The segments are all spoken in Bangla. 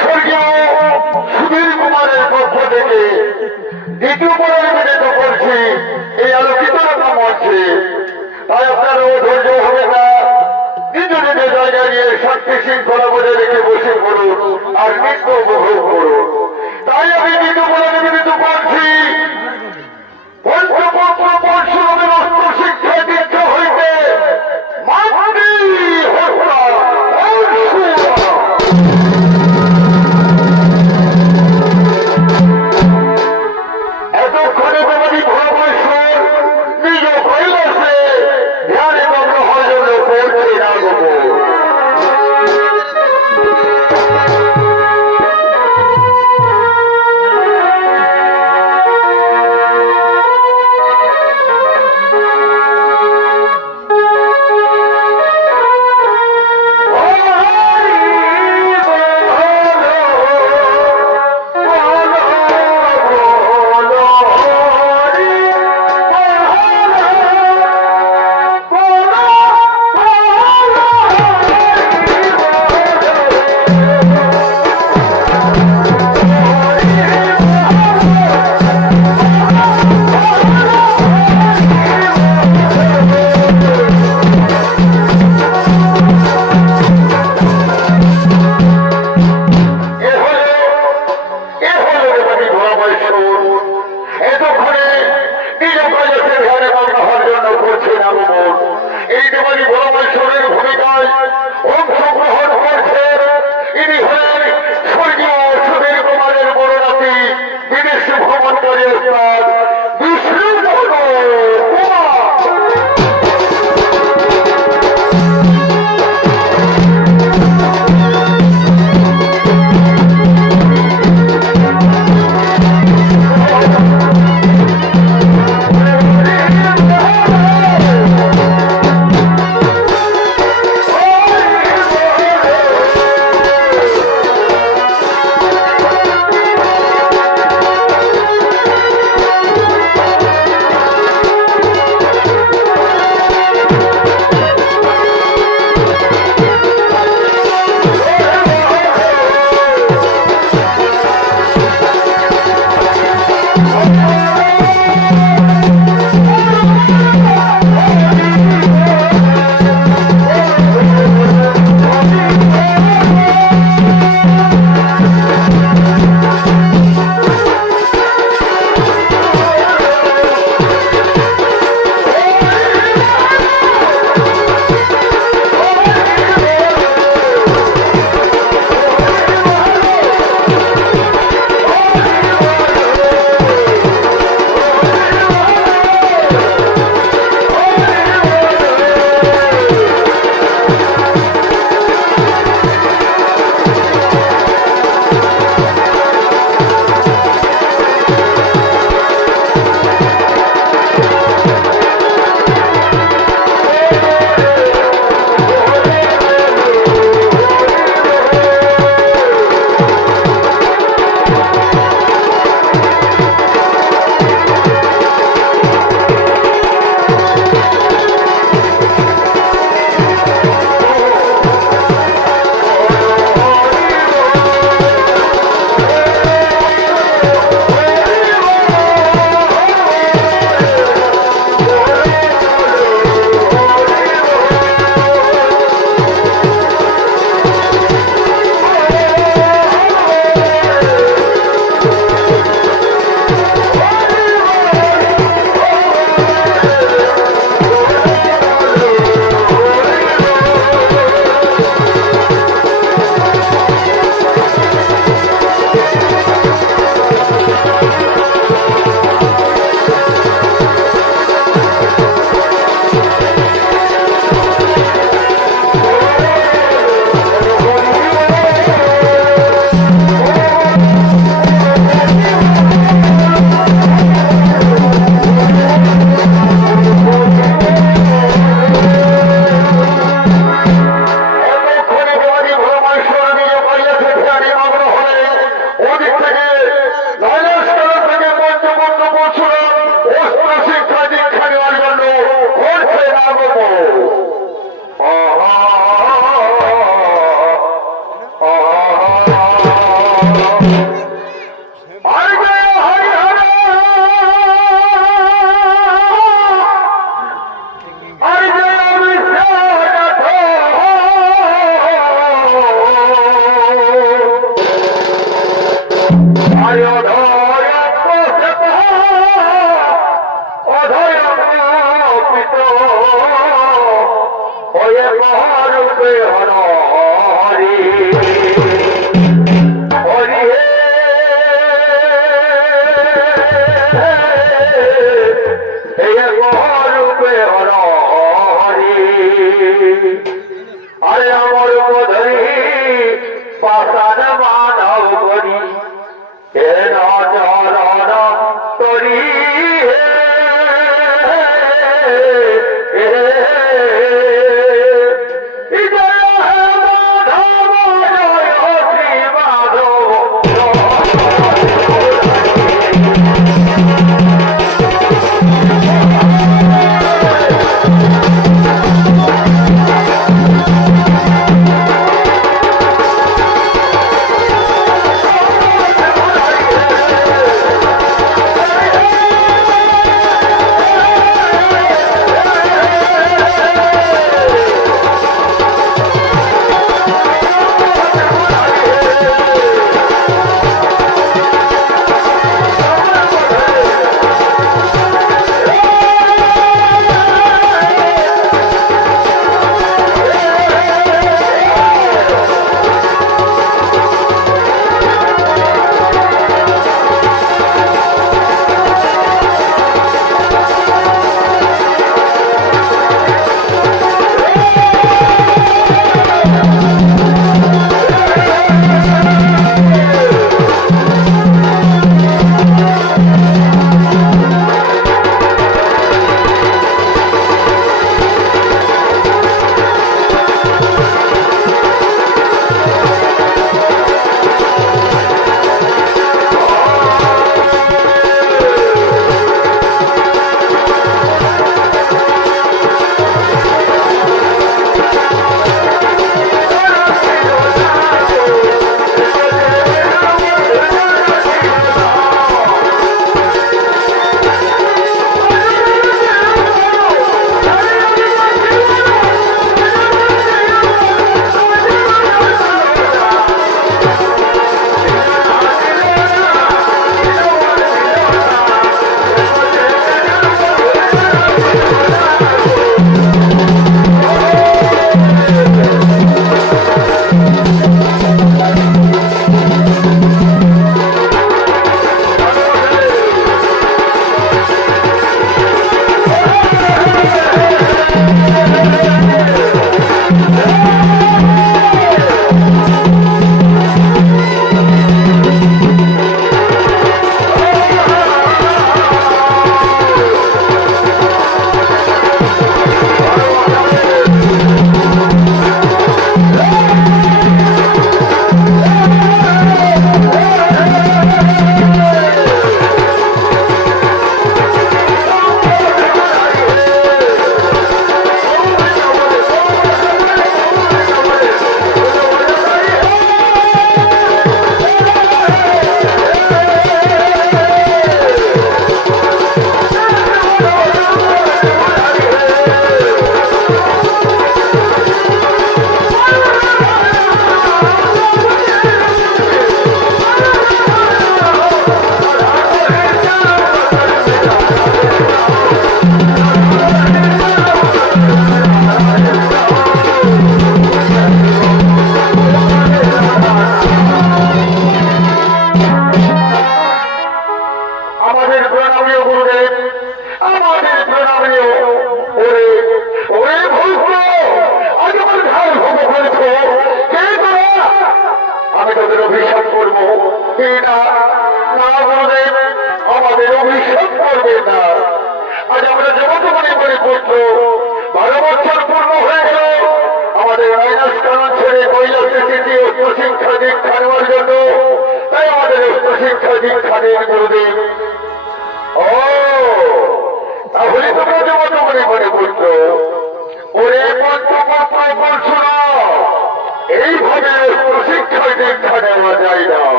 স্বর্গীয় সুধীর কুমারের পক্ষ থেকে দ্বিতীয় নিবেদিত করছি এই আলোকিত মঞ্চে। তাই আপনারা ধৈর্য হবে না, নিজ নিজ জায়গায় নিয়ে শান্তি শৃঙ্খলা বজায় রেখে বসে পড়ুন আর নৃত্য উপভোগ করুন। তাই আমি দ্বিতীয় নিবেদিত করছি পঞ্চপত্র পরশুরামের অস্ত্র শিক্ষা দীক্ষা হইতে মাতৃ হত্যা এতক্ষণে তোমারই ভবেশ্বর নিজ কৈলাসে ধ্যানে মগ্ন হওয়ার জন্য করছে না গো। আরে অধয় অধয় পিত হয়ে মহারূপে হর হরি হরি হে মহারূপে হর হরি আরে আমার ধরি পাশান মানব করি হে নচরণ করি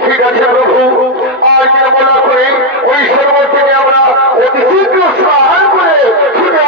ঠিক আছে প্রভু, আর কেমন করে ওই সর্ব থেকে আমরা অতি শীঘ্র স্নান করে ছুটে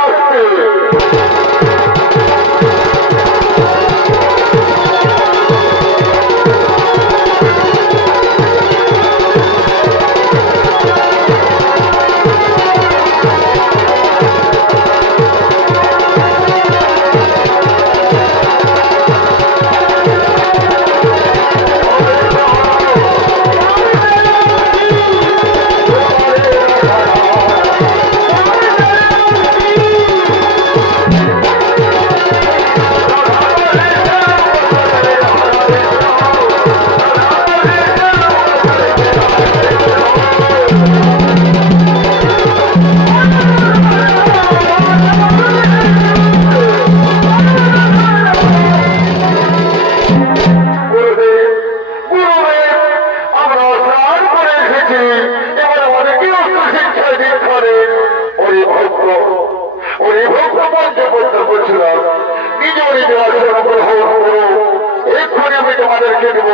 লিখে দেব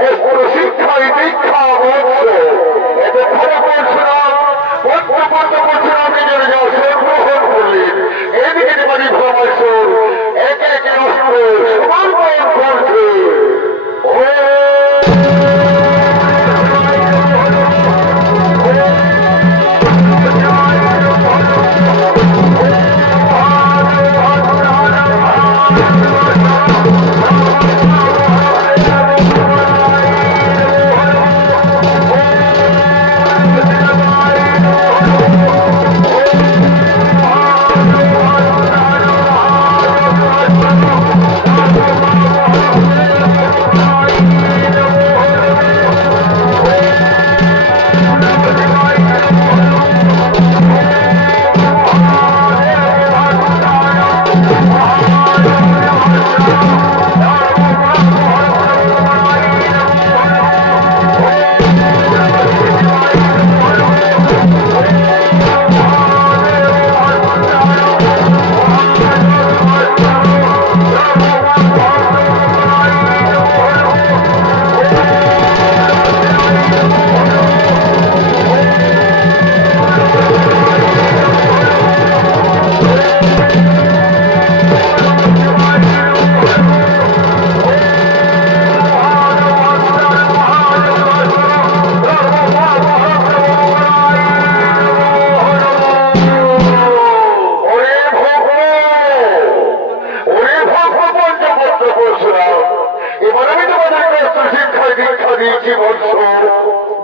অস্ত্র শিক্ষায় দীক্ষা বৎস এতক্ষণে পড়ছিলাম পড়ছিলাম নিজের যা গ্রহণ করলেন এদিকে বাড়ি ভ্রমেশ্বর একে একে অস্ত্র সমর্পণ করছে ও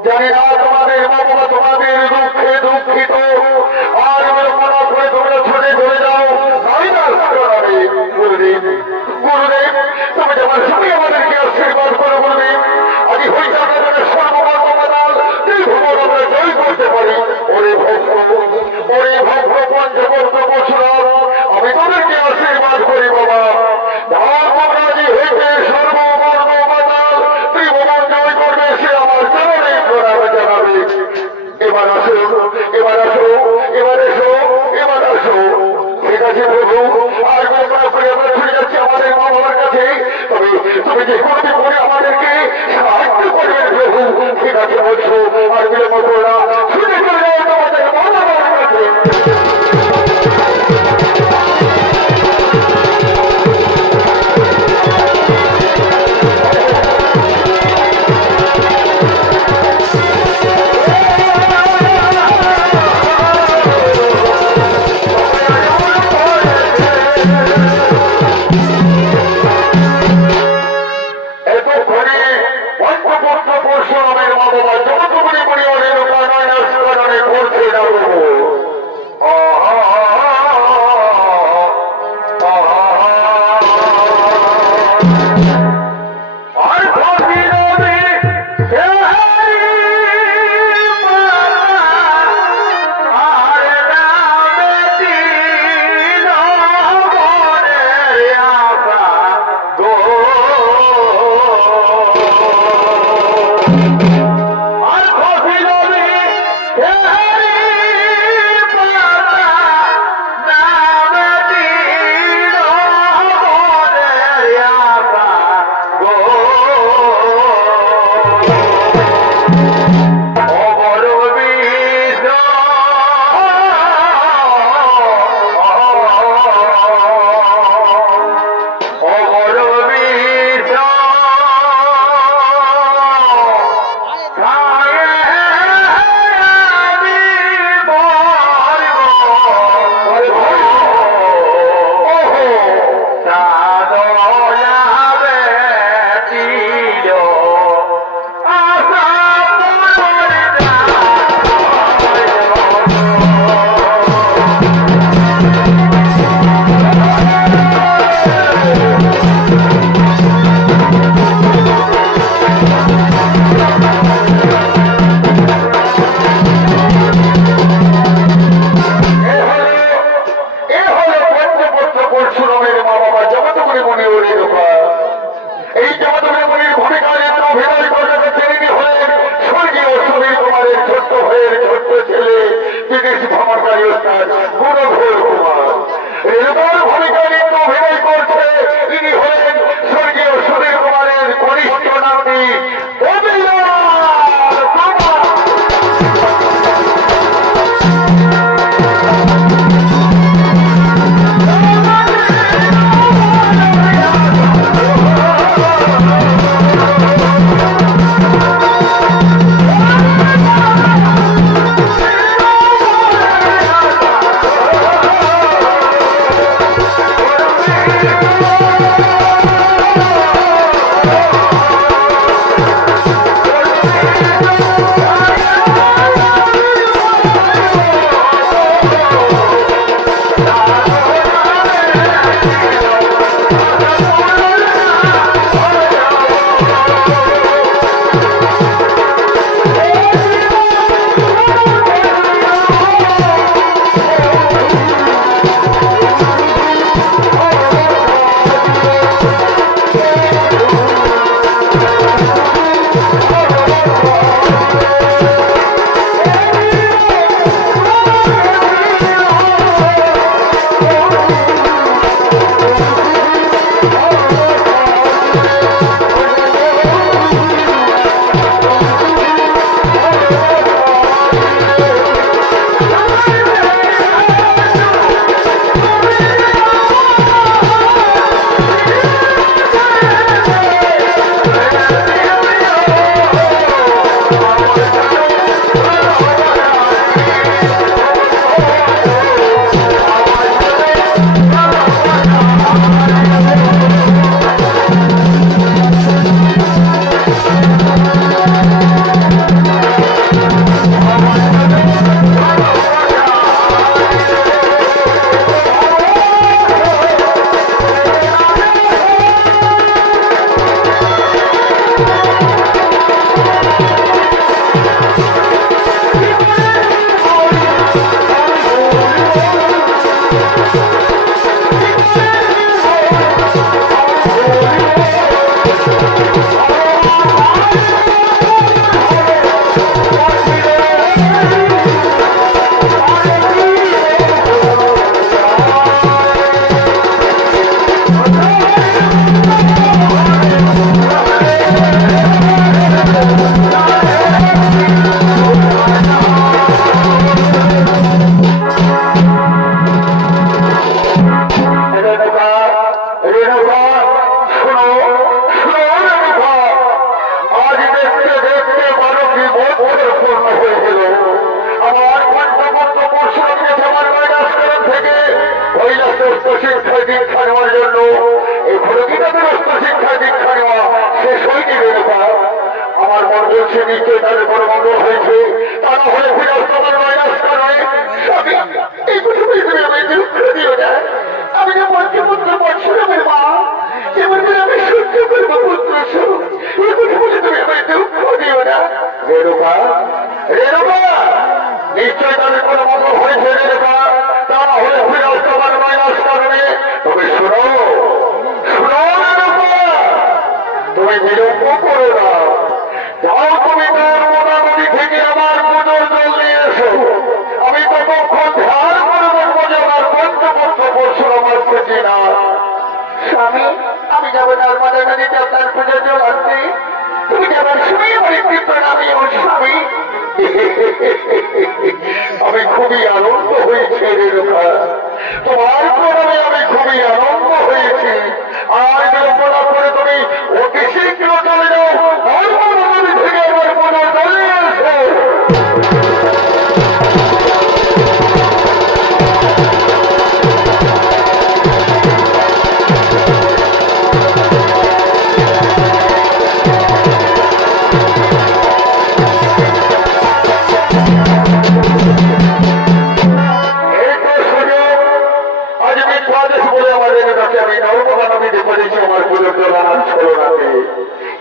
জানি না তোমাদের বাবা তোমাদের দুঃখে দুঃখিত আর মনে করে তোমরা ছুটে চলে যাও গুরুদেব গুরুদেব তুমি যেমন সবাই আমাদেরকে আশীর্বাদ করে গুরুদেব আজ হইতে আমাদের সর্বমাতাল ভ্রমণ আমরা জয় করতে পারি ওরে ভক্ত পঞ্চবর্ষ বছর আমি তোমাদেরকে আশীর্বাদ করি বাবা তোমরা যে হইতে সর্ববর্ণ মাতাল ত্রিভুবন জয় করবে সে আমার চরণে প্রণাম জানাবে এবার আসো এবার আসো এবার এসো এবার আসো ঠিক আছে প্রভু আর আমরা ছুটে যাচ্ছি আমাদের মা বাবার কাছে তবে তুমি যে কোনো বিপদে আমাদেরকে সাহায্য করবে প্রভু ঠিক আছে বলছো আর বিলম্ব করো না ছুটে চলে যাও তোমাদের মা বাবার কাছে ভূমিকা নিয়ে অভিনয় করছে ইনি হলেন স্বর্গীয় সুধীর কুমারের কনিষ্ঠ শিক্ষায় দীক্ষা নেওয়ার জন্য এই প্রকৃতাদের শিক্ষায় দীক্ষা নেওয়া শেষ হয়নি রেণুকা। আমার মন বলছে নিশ্চয় তাদের বড় মঙ্গল হয়েছে, তা না হলে ফিরে আসতে আমার মাইনাস কারণে এই পৃথিবীতে তুমি আমি দুঃখ দিও না। আমি যে পঞ্চপুত্র পরশুরামের মা, যেমন করে আমি সহ্য করবো পুত্র স্বরূপ, এই পৃথিবীতে তুমি আমি দুঃখ দিও না। রেণুকা, রেণুকা, নিশ্চয় তাদের কোনো মঙ্গল হয়েছে রেণুকা, তা না হলে ফিরে আসতে আমার মাইনাস কারণে। তবে শোনো, শোনো রেণুকা, তুমি বিলম্ব করো না। যাও তুমি নর্মদা নদী থেকে আমার পুজোর জল নিয়ে এসো। আমি ততক্ষণ ধ্যান করে দেখবো যে আমার পঞ্চপুত্র পরশুরাম আসছে কিনা। স্বামী, আমি যাবো নর্মদা নদীতে আপনার পুজোর জল আনতে। তুমি যাবার সময় আমার একটি প্রণামী ও স্বামী। আমি খুবই আনন্দ হয়েছি রেণুকা, তোমার প্রণামে আমি খুবই আনন্দ হয়েছি। আর বিড়ম্বনা করে তুমি অতি শীঘ্র চলে যাও নর্মদা নদী থেকে আমার পুজোর জল নিয়ে এসো।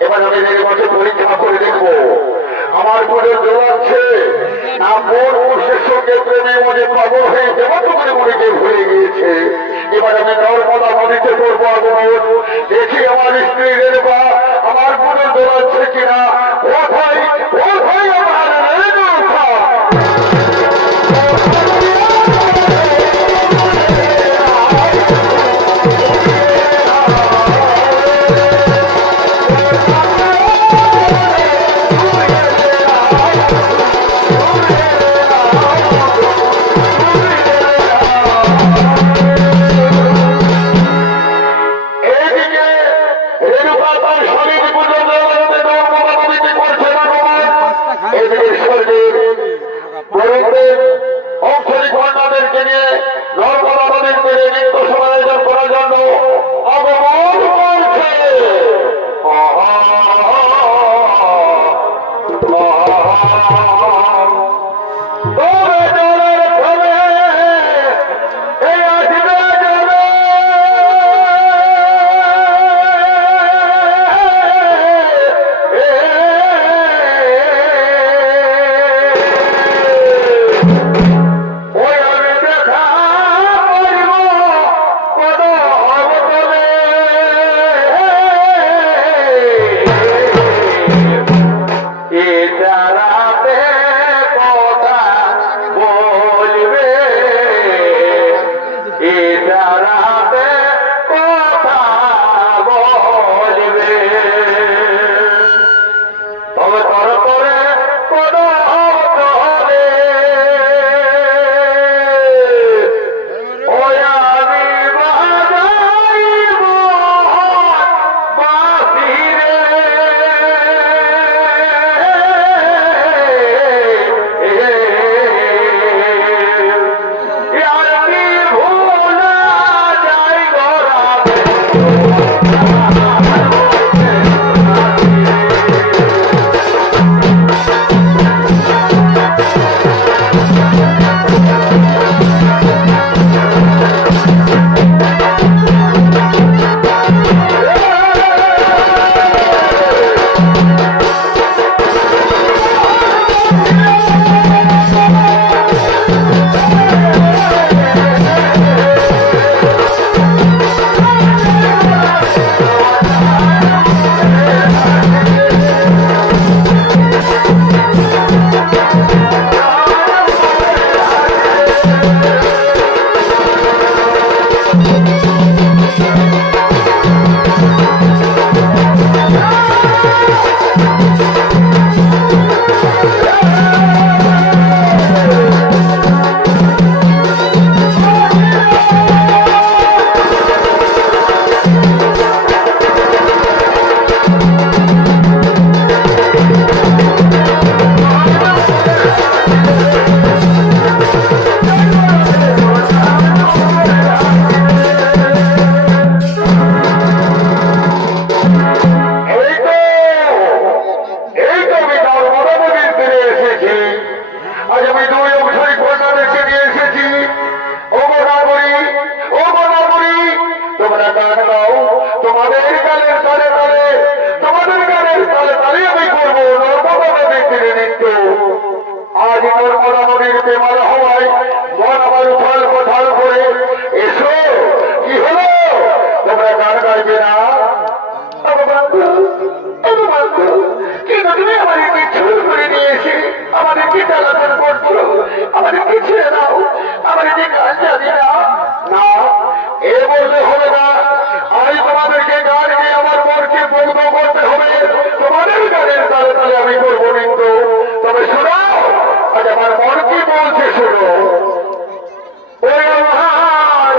এবার আমি রেণুকাকে পরীক্ষা করে দেখবো আমার পুজোর জল আছে না মোর পুরুষের সঙ্গে প্রেমে মনে পাগল হয়ে দেবতো করে মনেকে ভুলে গিয়েছে। এবার আমি নর্মদা নদীতে করবো আগমন, দেখি আমার স্ত্রী রেণুকা আমার পুজোর জল আছে কিনা। কোথায় কোথায় আমার রেণুকা? জানি না। না, এ বললে হবে না। আমি তোমাদেরকে গান গিয়ে আমার মনকে মুগ্ধ করতে হবে। তোমাদের গানের তালে তালে আমি করবো নৃত্য। তবে শোনো, আজ আমার মন কি বলছে শোনো। ওই আমার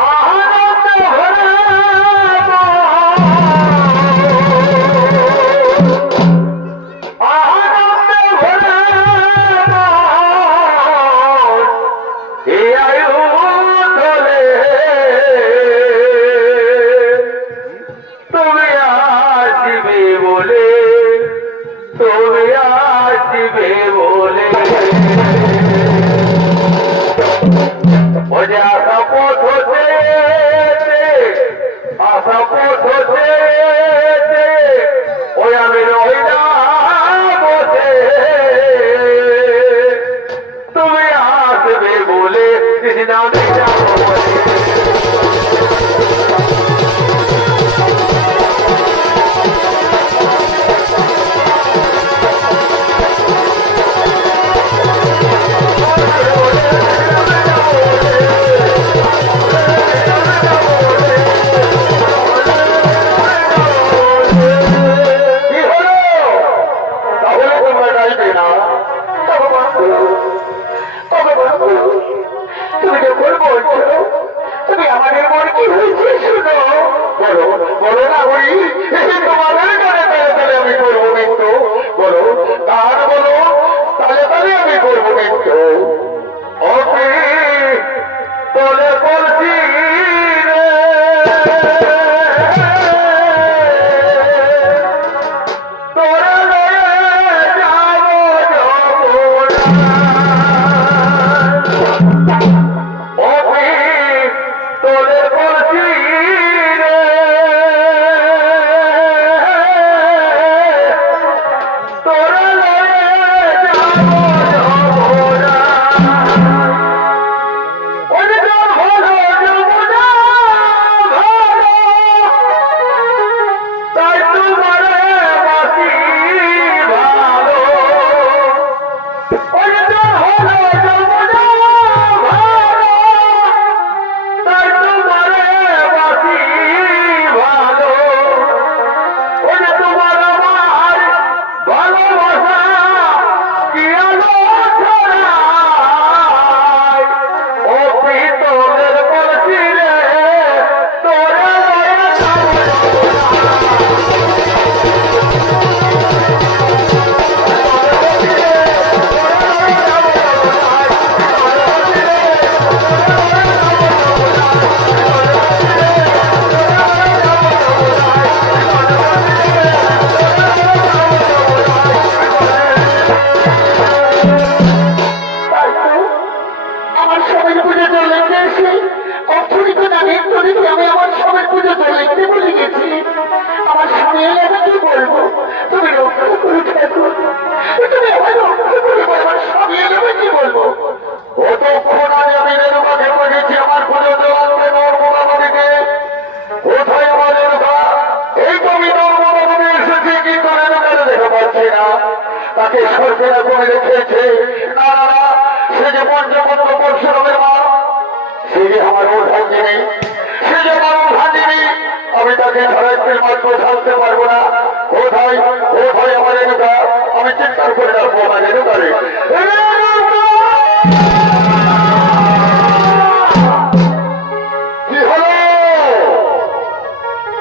আনন্দে ভরা আনন্দে ভরা এই আয়ু ধরে তুমি আসবে বলে, তুমি আসবে বলে ওরে আশা পথ হতে আশা পথ হতে ওই আমি রইলাম বসে তুমি আসবে বলে কৃষ্ণা যাবো বলে। তুমি যখন বলছো তুমি আমাদের মন কি হয়েছে শুনো, বলো বলো না ওই তোমাদের গানে তালে তালে আমি করবো নৃত্য। বলো গান বলো, তালে তালে আমি করবো নৃত্য। ওকে বলে বলছি রে তোরা তাকে সরকার করে রেখেছে। না না না, সে যে পঞ্চমন্ত্র পরশুরামের মা, সে যে আমার অর্ধাঙ্গিনী, সে যে আমার অর্ধাঙ্গিনী। আমি তাকে ধরাইতে মাত্র ছাড়তে পারবো না। কোথায় কোথায় আমার এলাকা, আমি চিৎকার করে রাখবো আমার এলাকারে। কি হলো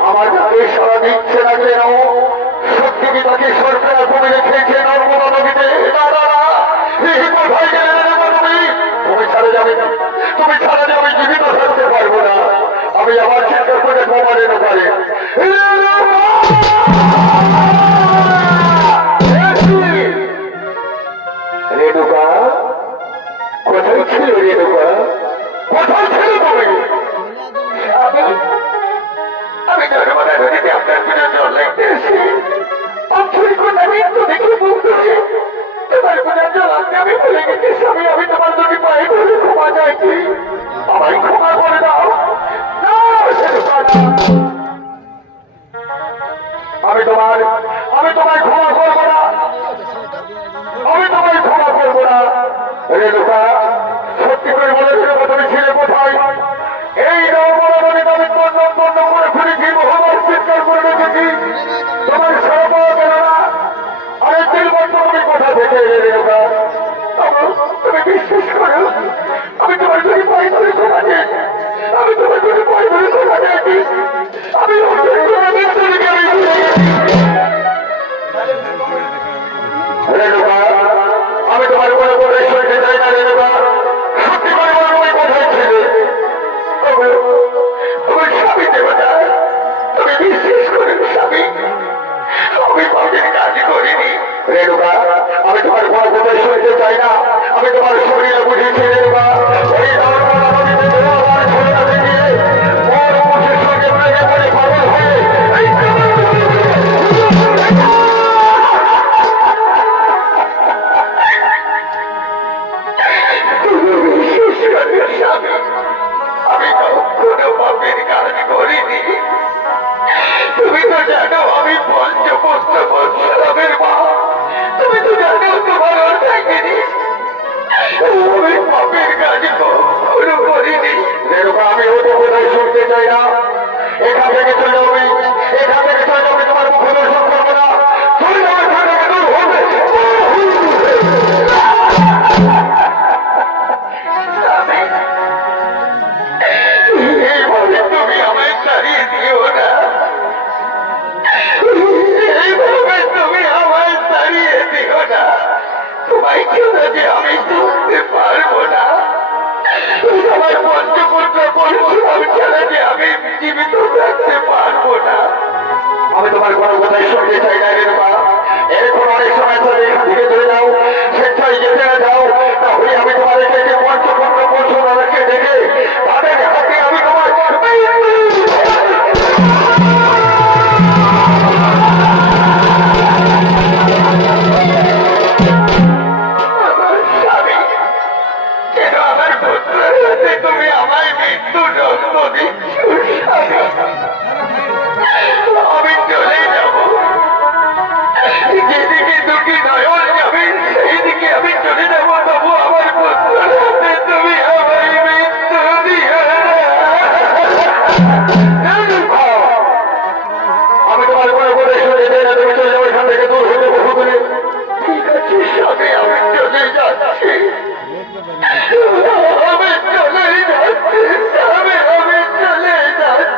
আমার তাকে সারা দিচ্ছে না কেন? সত্যি কি তাকে সরকার করে রেখেছে নর্মদা নদীতে? কোথায় গেলে তুমি ছাড়া যাবে না, তুমি ছাড়া যাবে জীবিত থাকতে পারবো না। আমি আবার চিন্তা করে তোমার এলাকারে রেণুকা কোথায় ছিল? রেণুকা কোথায় ছিল তুমি? আমি নর্মদা নদীতে আপনার পিছনে জল লাগতে এসেছি। তোমার কোথায় জল লাগতে আমি ভুলে গেছি স্বামী। আমি তোমার যদি পায়ে ধরে ক্ষমা চাইছি, আমায় ক্ষমা করে দাও। আমি তোমায় ক্ষমা করবো না, আমি তোমায় ক্ষমা করবো না। রেণুকা সত্যি করে বলে বঞ্চনাকে আমি চলতে পারবো না। আমার পঞ্চপুত্র পরশুরাম ছেলেকে আমি জীবিত রাখতে পারবো না। আমি তোমার কোনো কথাই শুনতে চাই না রে মা। এখন অনেক সময় ধরে এখান থেকে চলে যাও, স্বেচ্ছায় যেতে না যাও, তাহলে আমি তোমাদেরকে যে পঞ্চপুত্র পরশুরামকে দেখে তাদের হাতে আমি তোমার তুমি আমায় মৃত্যু রক্ত দিচ্ছ। আমি চলে যাব, যেদিকে দুঃখী নয়ন যাবে সেই দিকে আমি চলে যাব, তবু আমার পুত্রের হাতে তুমি আমায় মৃত্যু দিও না। আমি তোমার কোনো কথা শুনে যাই না, তুমি চলে যাবো এখান থেকে, দূর হতে বহু দূরে। ঠিক আছে স্বামী, আমি চলে যাচ্ছি, আমি চলে যাচ্ছি, আমি চলে যাচ্ছি।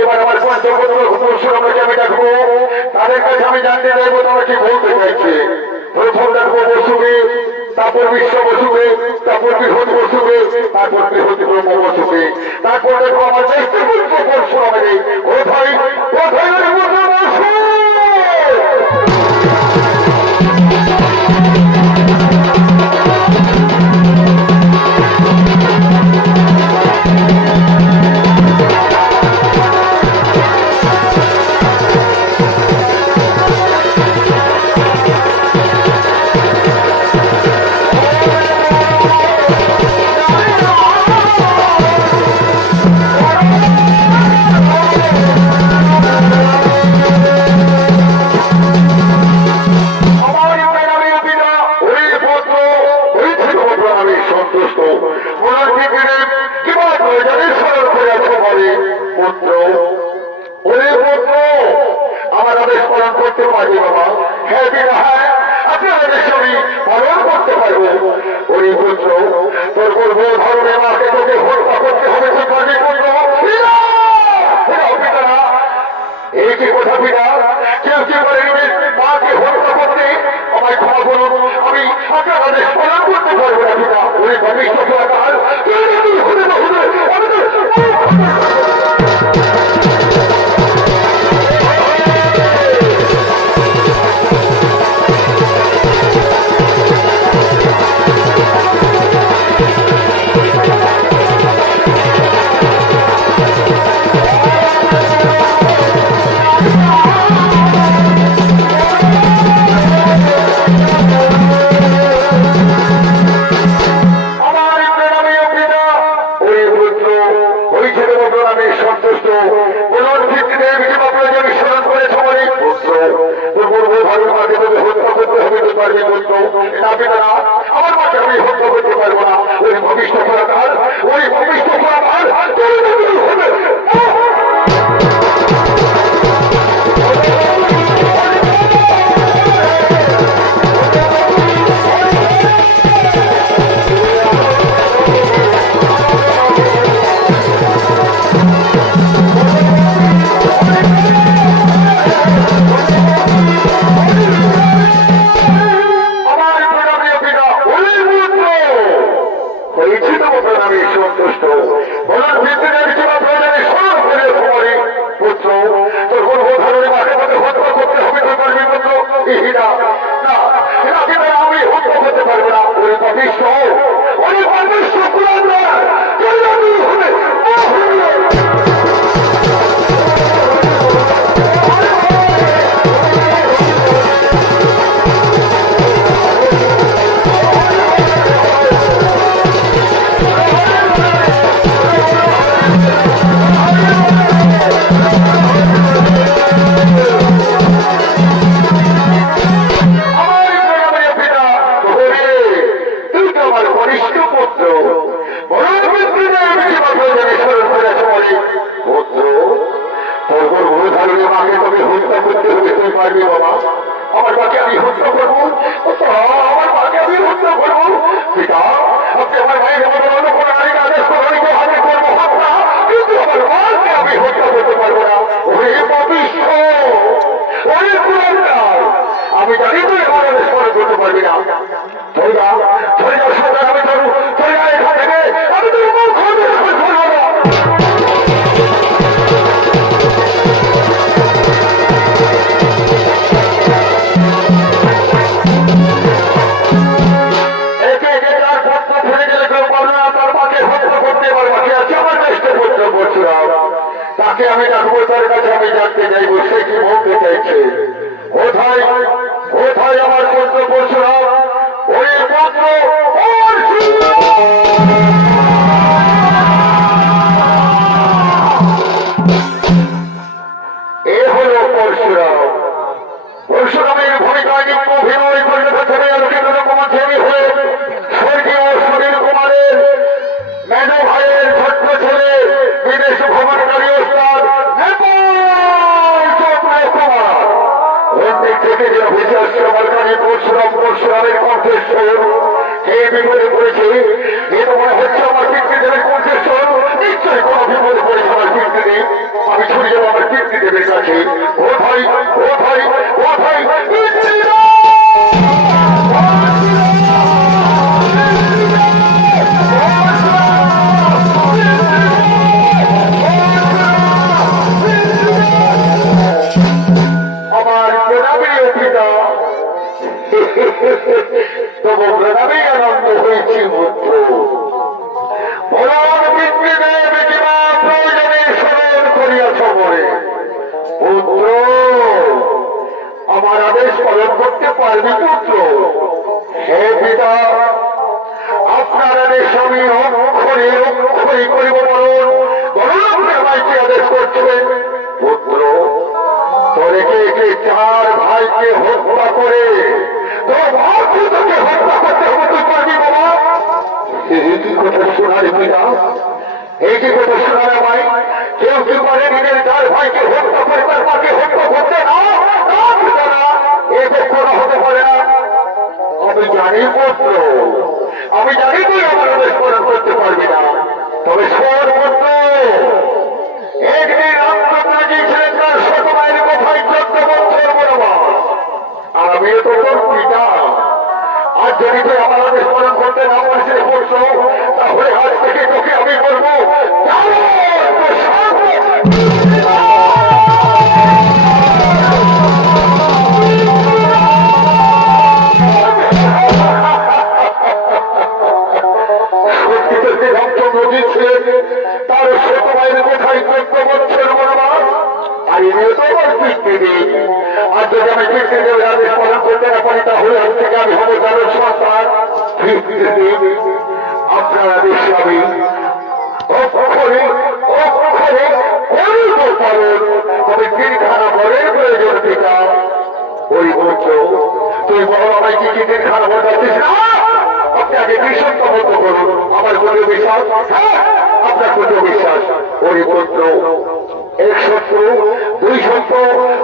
এবার আমার পঞ্চপুত্রকে আমি ডাকবো, তাদের কাছে আমি জানতে চাইবো তারা কি বলতে চাইছে। প্রথম ডাকবো বসুকে, তারপর বিশ্ব বসুকে, তারপর বৃহৎ বসুকে, তারপর বৃহৎ ব্রহ্ম বসুকে, তারপর দেখবো আমার চেষ্টা করবো পরশুরামের কোথায় কোথায় বসু। আমার আদেশ পালন করতে পারবে বাবা? হ্যাঁ বিনা, হ্যাঁ আপনার আদেশ আমি পালন করতে পারবো। ওই পুত্র তোর করব ধর্মে মাকে তোকে হত্যা করতে হবে, সে পারবে পুত্র? এই কি কথা পিতা? কেউ কেউ বলে মাকে হত্যা করতে আমায় ক্ষমা করুন, আমি আপনার আদেশ পালন করতে পারবো না পিতা। ওই ঘনিষ্ঠ আমি তো পারবে পুত্র। না পিতা না, আমার মাকে আমি হত্যা করতে পারবো না। ওই ভবিষ্য ফলাকার, ওই ভবিষ্য ফলাকার হবে। আমি সন্তুষ্ট বলার ভিত্তিতে পুত্র তোর গর্ভধারণে মাকে তাকে হত্যা করতে হবে তো পারবি পুত্র। ইহিরা না, আমি হত্যা করতে পারবো না। ওই পাপিষ্ঠ ওই পাপিষ্ঠ হবে। আমার মাকে আমি হত্যা করবো, আমার মাকে আমি হত্যা করবো। পিতা, আপনি আমার ভাইয়ের মতো অন্য কোনো নারীকে আদেশ করবেন হাতে করবো হত্যা, কিন্তু আমার মাকে আমি হত্যা করতে পারবো না। ওই পাপিষ্ঠ, ওই কুলাঙ্গার, আমি জানি তুই আমার আদেশ পালন করতে পারবি না। চলে যা সন্তান, আমি চলু চলে যা এখান থেকে, আমি তোর মুখ খোঁজে করবো না। তাকে আমি ডাকবো, তার কাছে আমি জানতে চাইবো সে কি বলতে চাইছে। কোথায় কোথায় আমার পুত্র পরশুরাম, ওই পুত্র এ হলো পরশুরাম। পরশুরামের ভূমিকায় নিত্য অভিনয় করতে থাকবে আলোকিত রকমাছে আমি হয়ে স্বর্গীয় সুনীল কুমারের মেজো ভাইয়ের ছোট্ট ছেলে, বিদেশ ভ্রমণকারী ওস্তাদ থেকে যে অভিচার সরকারি পরশুরামের কণ্ঠেশ্বর কে বিপদে পড়েছে। এ তো মনে হচ্ছে আমার পিতৃদেবের কণ্ঠেশ্বর, নিশ্চয়ই কোনো বিপদে পড়েছে আমার পিতৃদেব। আমি ছুটে যাবো আমার পিতৃদেবের কাছে। কোথায় কোথায় কোথায় তবু প্রণামে আনন্দ হয়েছে পুত্র। পিতৃদেব কিংবা প্রয়োজনে স্মরণ করিয়াছ বলে পুত্র আমার আদেশ পালন করতে পারবি পুত্র। হে পিতা, আপনার আদেশ আমি অক্ষরে অক্ষরে করিব বলুন। বলুন আপনি আমায় কি আদেশ করছেন পুত্র। তোরে কে চার ভাইকে হত্যা করে তোর ভাতৃকে হত্যা করতে হবে, তুই পারবি বাবা? এই কি কথা শোনার পিতা, এই কি কথা শোনার আমায়? কেউ কি পারে নিজের চার ভাইকে হত্যা করে তার মাকে হত্যা করতে? না পিতা না, এ কখনো হতে পারে না। আমি জানি পুত্র, আমি জানি তুই আমার আদেশ পালন করতে পারবি না। তবে শোন পুত্র, একদিন আত্মহত্যা গিয়েছিলেন তার ছোট মায়ের কোথায় 14 বছর বনবাস। আর আমি তো তোর পিতা। আজ যদি তুই আমার আদেশ পালন করতে না পারিস পুত্র, তাহলে আজ থেকে তোকে আমি বলবো তার ছোট মায়ের কোথায় 14 বছর বনবাস। আর এমনিও তো আমার পিতৃদেব। আর যদি আমি পিতৃদেবের আদেশ পালন করতে না পারি, তাহলে আজ থেকে আমি হবো তার সন্তান। পিতৃদেব আপনার আদেশ আমি অক্ষরে অক্ষরে করিব পালন। তবে তিনখানা বরের প্রয়োজন পিতা। ওই পুত্র তুই বড় আমায় কি দিন খারাপ হয়ে যাচ্ছিস না? আপনাকে ভীষণ মত করুন আমার কোনো বিশ্বাস, হ্যাঁ আপনার কোনো বিশ্বাস ওই পুত্র এক সত্য দুই সত্য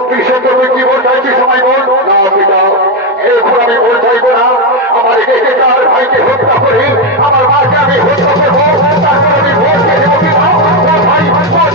দুই সত্য তুই কি বল চাইছি সময় বল না পিতা এখন আমি বল চাইবো না আমার একে তার ভাইকে হত্যা করে আমার মাকে আমি হত্যা করবো তারপর আমি বলতে দেবো পিতা ভাই ভাই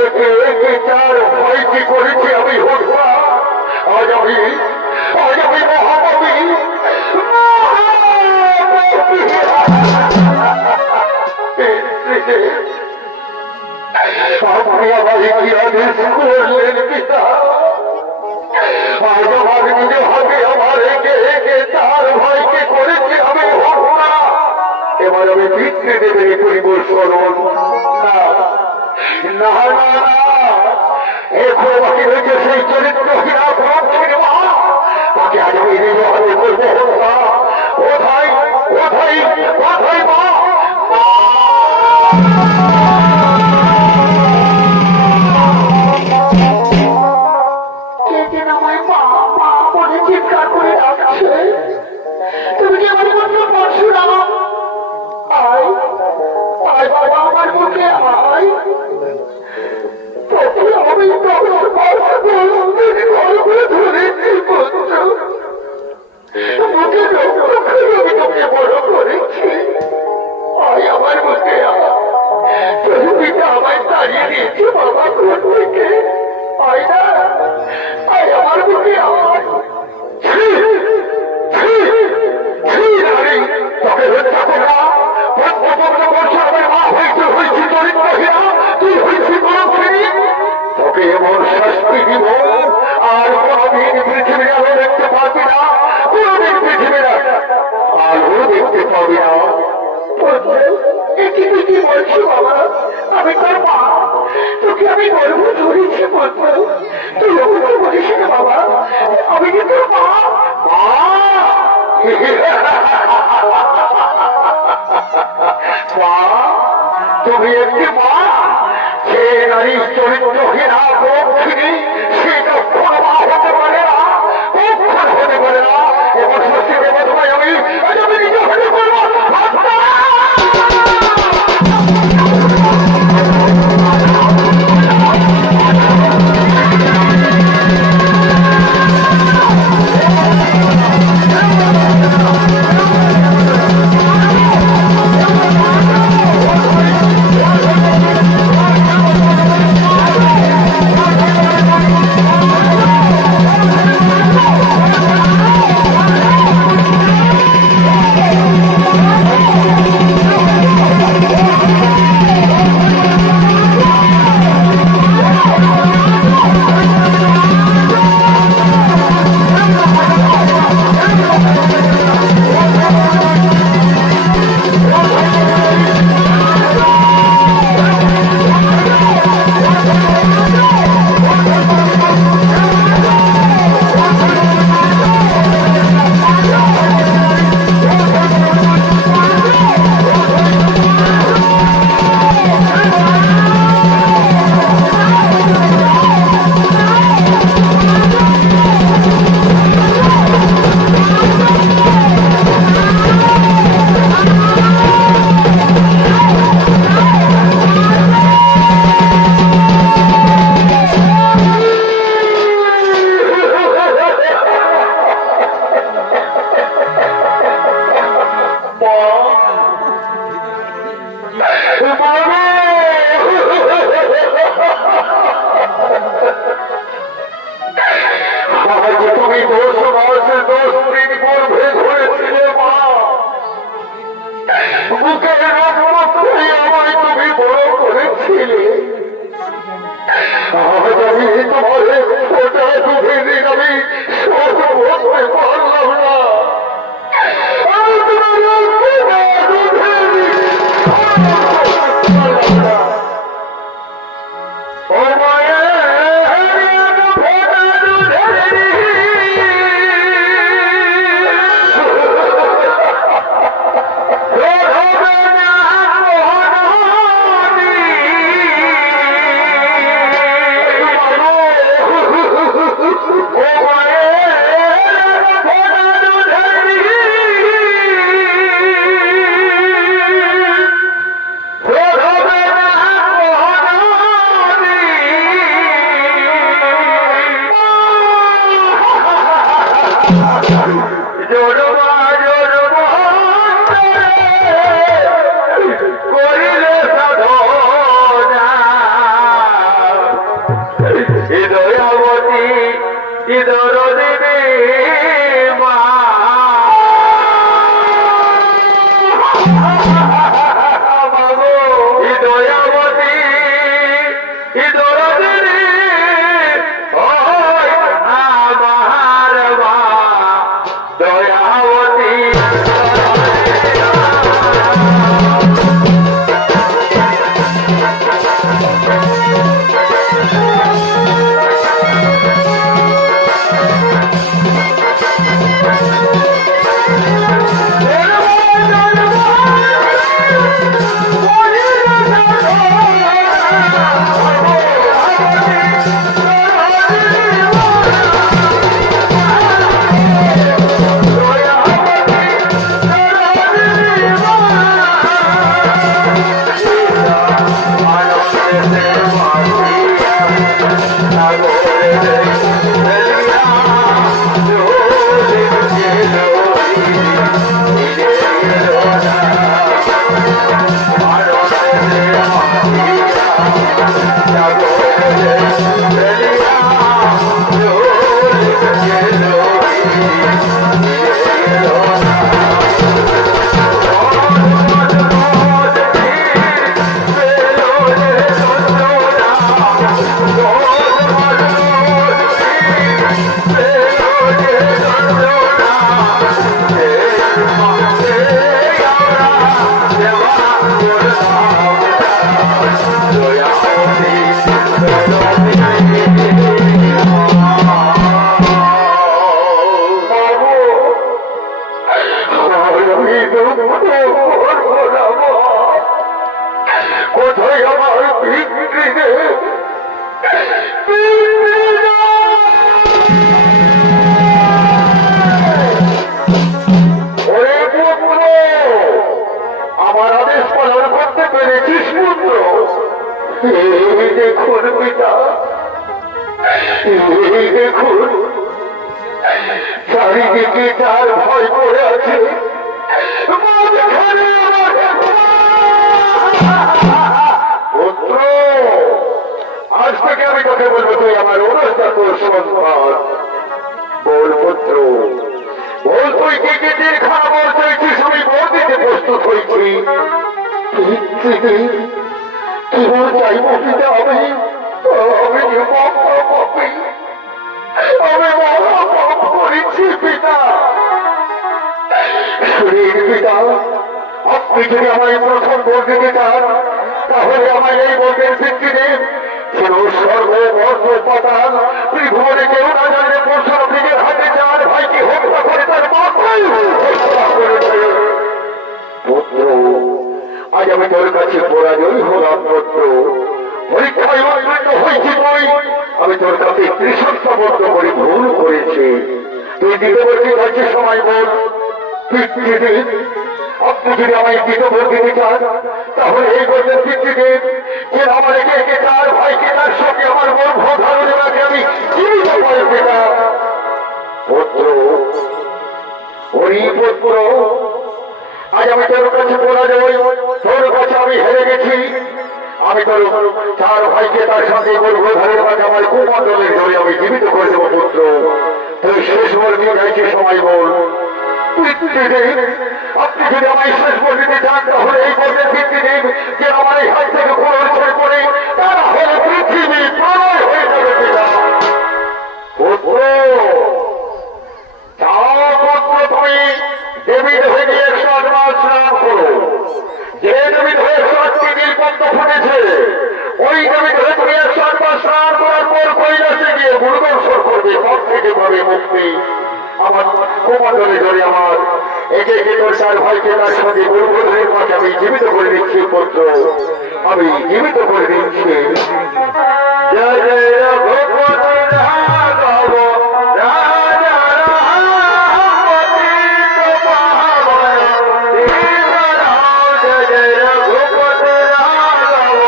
একে একে চার ভয়টি করেছি আমি হত্যা। আজ আমি মহাকবি আপনি আমাকে কি আদেশ করলেন পিতা? আজ আমার নিজ হাতে আমার একে একে তার ভাইকে করেছি আমি হত্যা। এবার আমি পিতৃদেবের করিব স্মরণ। না না না না, এখন বাকি রয়েছে সেই চরিত্রহীনা প্রক্ষের মা। তাকে আজ আমি নিজ হাতে করবো হত্যা। কোথায় কোথায় কোথায় মা? চিৎকার করে ডাকছে, তুমি কি আমার পুত্র পরশুরাম? আয় আয় বাবা, আমার মুখে আয়। তোকে আমি ধরেছি পুত্র, মুখে আমি তোকে বড় করেছি। আয় আমার মুখে আয়। তোর পিতা আমায় তাড়িয়ে দিয়েছে বাবা ঘর থেকে। আয় না, আয় আমার মুখে আয়। তোকে হত্যা করা আমার মা হয়েছে হয়েছি চরিত্রহীনা, তুই হয়েছি পরক্ষণী। তোকে এমন শাস্তি দিব আর কোনদিন পৃথিবীর আলো দেখতে পাবি না, কোনদিন পৃথিবীর আলো দেখতে পাবি না। কি তুই কি বলছো বাবা? আমি তোর মা, তোকে আমি গর্ব ধরেছি পুত্র। তুই ওকে বলিস না বাবা, আমি কি তোর মা? মা, তুমি একটি মা? সে নারী চরিত্রহীনা প্রক্ষিণী, সে কখন মা হতে পারে না, কখন হতে পারে না। এবার সত্যি দেব তোমায় আমি নিজে হতে পারবো। তুমি 10 মাস 10 দিন গর্ভে ধরেছিলে মা, বুকে রক্ত আমায় তুমি বড় করেছিলে। আজ আমি তোমার ফোটা দুধের দিন আমি সব বলতে পারলাম না। আমি তোমার দুধের দিন ও মায়ের কোথায় আমার পিতৃ আমার আদেশ পালন করতে পেরেছিস পুত্র? এই দেখুন পিতা, এই দেখুন চারিদিকে তার ভয় করে আছে। পুত্র, আজ থেকে আমি তোকে বলবো তুই আমার অনুষ্ঠা তোর সন্তান। বল পুত্র, বল তুই কি কি দিন খাবার চাইছিস? আমি বল দিতে প্রস্তুত হয়েছি। কি বল চাইব পিতা? আমি মহাপাপ করেছি পিতা। পিতা, আপনি যদি আমায় প্রথম ভোট দিতে চান তাহলে আমার এই ভোটের ভিত্তিতে সর্ববর্ষ পাতাল ত্রিভুবনে কেউ না জানলে পরশুর নিজের হাতে চার ভাইকে হত্যা করে তার মাথায় হত্যা করেছে। পুত্র, আজ আমি তোর কাছে পরাজয় হলাম পুত্র। পরীক্ষায় উন্নীত হয়েছি তুই, আমি তোর কাছে ত্রিসত্তাবদ্ধ করে ভুল করেছি। তুই দ্বিতীয়বর্তী কাছে সময় বল। আপনি যদি আমায় দ্বিতীয়বার দিতে চান তাহলে এই বছর ভিত্তিতে যে আমার একে একে চার ভাইকে তার সঙ্গে আমার গর্ভ ধারণে রাখে আমি জীবিত করে পেতাম। পুত্র, ওই পুত্র, আজ আমি তোর কাছে পরাজয়, তোর কাছে আমি হেরে গেছি। আমি তোর চার ভাইকে তার সঙ্গে গর্ভ ধারণে রাখে আমার কুমণ্ডলের ধরে আমি জীবিত করে দেবো পুত্র। তুই শেষ বর্তী গাইছে সময় বল। আপনি যদি আমায় শেষ ভোট দিতে চান তাহলে এই ভোটের ভিত্তিতে যে আমার এই হাত থেকে পুরো ছেড়ে পড়ে তারা হলে পৃথিবী প্রলয় হয়ে যাবে পিতা। তুমি দেবীর হয়ে গিয়ে 108 মাস স্নান করো। যে দেবীর হয়ে 108 দিন পদ্ম ফুটেছে ওই দেবীর হয়ে তুমি 108 মাস স্নান করার পর কৈলাসে গিয়ে গুরুদর্শন করবে। পথ থেকে পাবে মুক্তি। আমার কুমণ্ডলে ধরে আমার একে একে তোর চার ভাইকে তার সঙ্গে গুরুবোধের মাঝে আমি জীবিত করে দিচ্ছি পুত্র, আমি জীবিত করে দিচ্ছি। জয় জয় ভগবতী রাঘব রাজা রামপতি জয় জয় ভগবতী রাঘব